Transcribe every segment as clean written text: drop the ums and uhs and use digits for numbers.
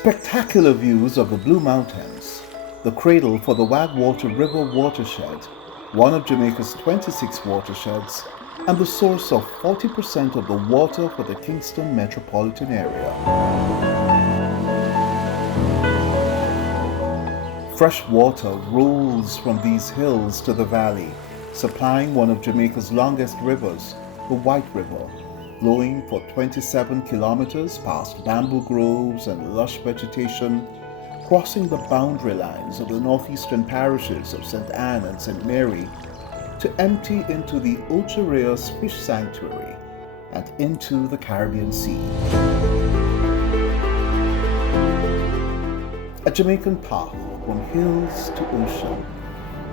Spectacular views of the Blue Mountains, the cradle for the Wagwater River watershed, one of Jamaica's 26 watersheds, and the source of 40% of the water for the Kingston metropolitan area. Fresh water rolls from these hills to the valley, supplying one of Jamaica's longest rivers, the White River, flowing for 27 kilometers past bamboo groves and lush vegetation, crossing the boundary lines of the northeastern parishes of St. Anne and St. Mary to empty into the Ocho Rios Fish Sanctuary and into the Caribbean Sea. A Jamaican Path from hills to ocean.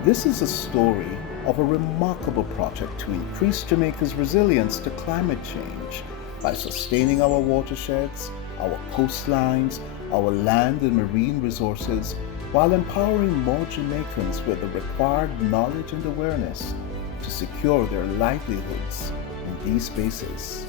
This is a story of a remarkable project to increase Jamaica's resilience to climate change by sustaining our watersheds, our coastlines, our land and marine resources, while empowering more Jamaicans with the required knowledge and awareness to secure their livelihoods in these spaces.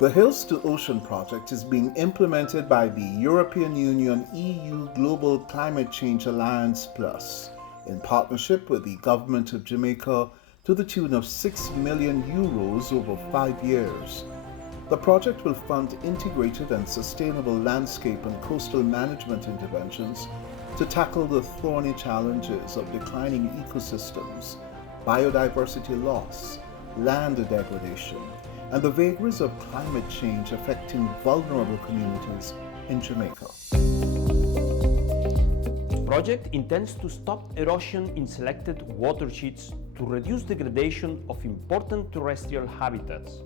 The Hills to Ocean project is being implemented by the European Union EU Global Climate Change Alliance Plus in partnership with the Government of Jamaica to the tune of €6 million over 5 years. The project will fund integrated and sustainable landscape and coastal management interventions to tackle the thorny challenges of declining ecosystems, biodiversity loss, land degradation, and the vagaries of climate change affecting vulnerable communities in Jamaica. The project intends to stop erosion in selected watersheds to reduce degradation of important terrestrial habitats,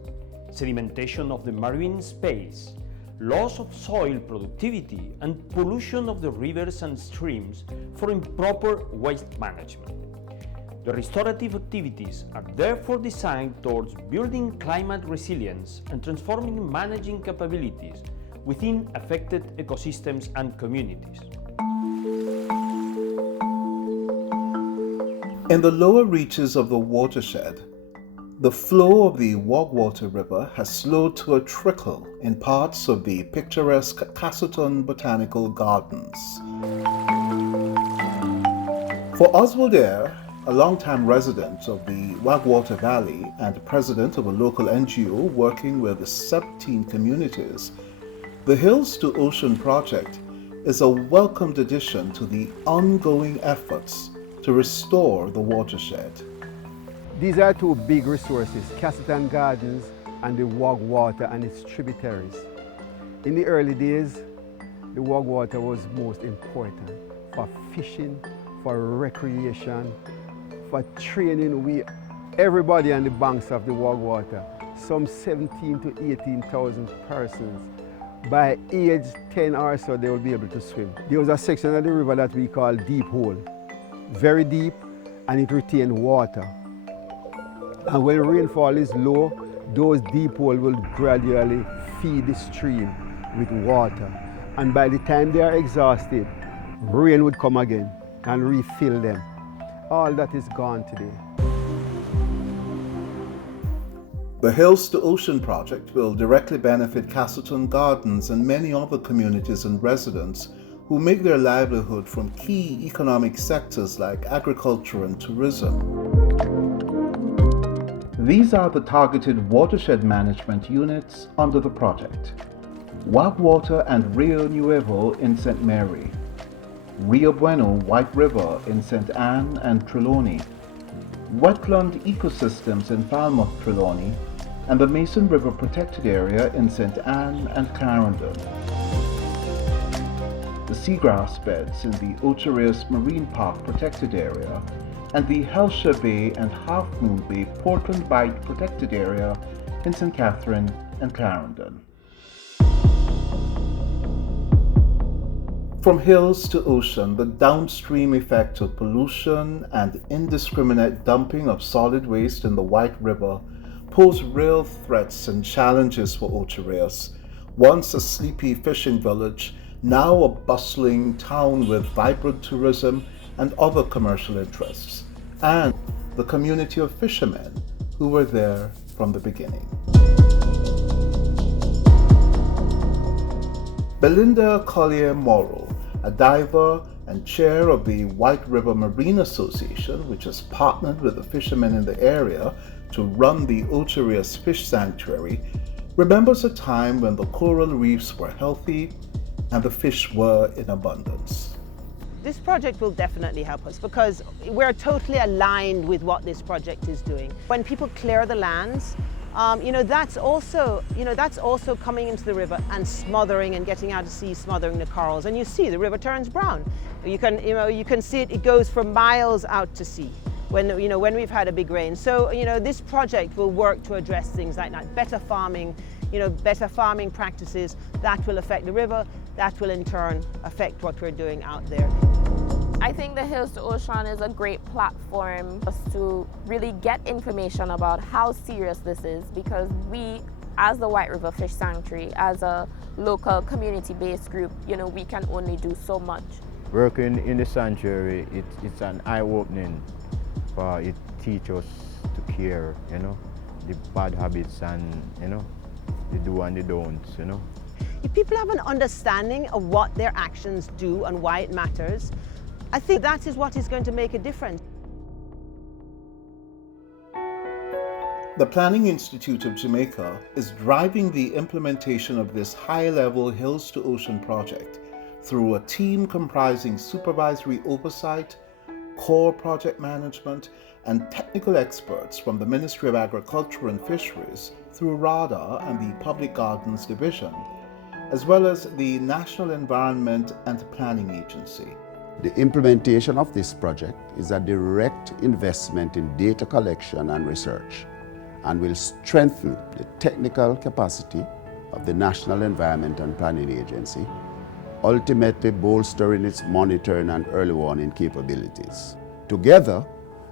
sedimentation of the marine space, loss of soil productivity, and pollution of the rivers and streams for improper waste management. The restorative activities are therefore designed towards building climate resilience and transforming managing capabilities within affected ecosystems and communities. In the lower reaches of the watershed, the flow of the Wagwater River has slowed to a trickle in parts of the picturesque Castleton Botanical Gardens. For Oswald Eyre, a longtime resident of the Wagwater Valley and president of a local NGO working with 17 communities, the Hills to Ocean project is a welcomed addition to the ongoing efforts to restore the watershed. These are two big resources, Castleton Gardens and the Wagwater and its tributaries. In the early days, the Wagwater was most important for fishing, for recreation, for training everybody on the banks of the Wagwater, some 17 to 18,000 persons. By age 10 or so, they will be able to swim. There was a section of the river that we call Deep Hole, very deep, and it retained water. And when rainfall is low, those deep holes will gradually feed the stream with water. And by the time they are exhausted, rain would come again and refill them. All that is gone today. The Hills to Ocean project will directly benefit Castleton Gardens and many other communities and residents who make their livelihood from key economic sectors like agriculture and tourism. These are the targeted watershed management units under the project: Wagwater and Rio Nuevo in St. Mary, Rio Bueno White River in St. Anne and Trelawney, Wetland Ecosystems in Falmouth, Trelawney, and the Mason River Protected Area in St. Anne and Clarendon. The seagrass beds in the Ocho Rios Marine Park Protected Area, and the Helsha Bay and Half Moon Bay Portland Bight Protected Area in St. Catherine and Clarendon. From hills to ocean, the downstream effect of pollution and indiscriminate dumping of solid waste in the White River pose real threats and challenges for Ocho Rios, once a sleepy fishing village, now a bustling town with vibrant tourism and other commercial interests, and the community of fishermen who were there from the beginning. Belinda Collier-Morrow, a diver and chair of the White River Marine Association, which has partnered with the fishermen in the area to run the Ocherias Fish Sanctuary, remembers a time when the coral reefs were healthy and the fish were in abundance. This project will definitely help us because we're totally aligned with what this project is doing. When people clear the lands, that's also coming into the river and smothering and getting out to sea, smothering the corals. And you see the river turns brown. You can see it goes for miles out to sea when we've had a big rain. So this project will work to address things like that. Better farming practices that will affect the river. That will in turn affect what we're doing out there. I think the Hills to Ocean is a great platform for us to really get information about how serious this is, because we, as the White River Fish Sanctuary, as a local community-based group, we can only do so much. Working in the sanctuary, it's an eye-opening, for it teaches us to care, the bad habits and, the do and the don'ts, If people have an understanding of what their actions do and why it matters, I think that is what is going to make a difference. The Planning Institute of Jamaica is driving the implementation of this high-level Hills to Ocean project through a team comprising supervisory oversight, core project management, and technical experts from the Ministry of Agriculture and Fisheries through RADA and the Public Gardens Division, as well as the National Environment and Planning Agency. The implementation of this project is a direct investment in data collection and research and will strengthen the technical capacity of the National Environment and Planning Agency, ultimately bolstering its monitoring and early warning capabilities. Together,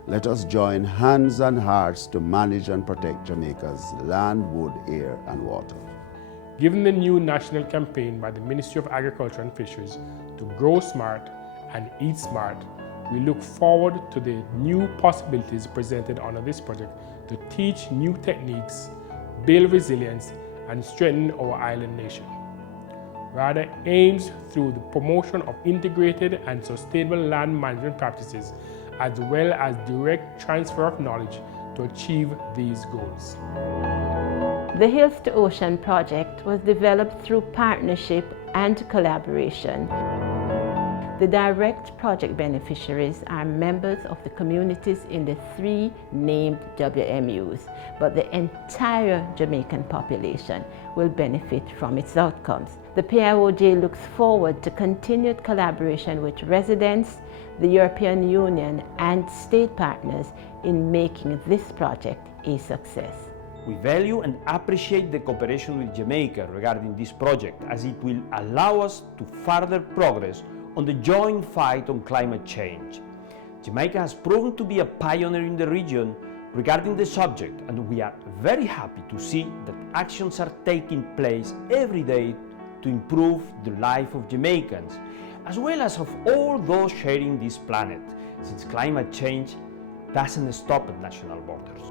let us join hands and hearts to manage and protect Jamaica's land, wood, air, and water. Given the new national campaign by the Ministry of Agriculture and Fisheries to grow smart and eat smart, we look forward to the new possibilities presented under this project to teach new techniques, build resilience, and strengthen our island nation. RADA aims through the promotion of integrated and sustainable land management practices, as well as direct transfer of knowledge to achieve these goals. The Hills to Ocean project was developed through partnership and collaboration. The direct project beneficiaries are members of the communities in the 3 named WMUs, but the entire Jamaican population will benefit from its outcomes. The PIOJ looks forward to continued collaboration with residents, the European Union, and state partners in making this project a success. We value and appreciate the cooperation with Jamaica regarding this project, as it will allow us to further progress on the joint fight on climate change. Jamaica has proven to be a pioneer in the region regarding the subject, and we are very happy to see that actions are taking place every day to improve the life of Jamaicans, as well as of all those sharing this planet, since climate change doesn't stop at national borders.